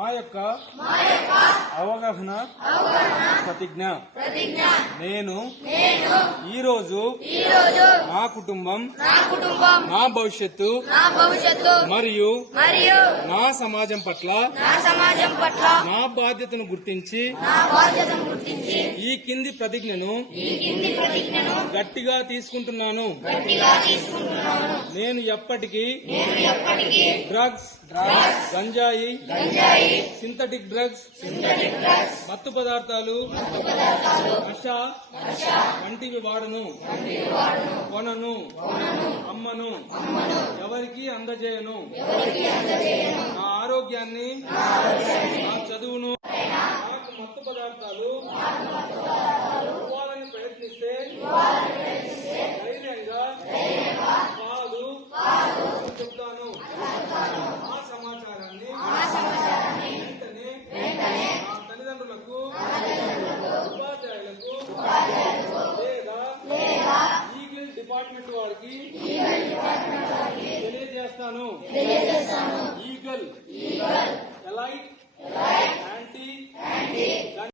మా యొక్క అవగాహన ప్రతిజ్ఞ నేను ఈరోజు నా కుటుంబం నా భవిష్యత్తు మరియు నా సమాజం పట్ల నా బాధ్యతను గుర్తించి ఈ కింది ప్రతిజ్ఞను గట్టిగా తీసుకుంటున్నాను. నేను ఎప్పటికీ డ్రగ్స్, గంజాయి, సింథటిక్ డ్రగ్స్, మత్తు పదార్థాలు, నష వంటివి వాడను, కొనను, అమ్మను, ఎవరికి అందజేయను. నా ఆరోగ్యాన్ని, నా చదువును, నాకు మత్తు పదార్థాలు ఇవ్వాలని ప్రయత్నిస్తే ధైర్యంగా కాదు చెప్తాను. ఆ సమాచారాన్ని వెంటనే నా తల్లిదండ్రులకు, ఉపాధ్యాయులకు లేదా ఈగిల్ డిపార్ట్మెంట్ వారికి తెలియజేస్తాను. ఈగల్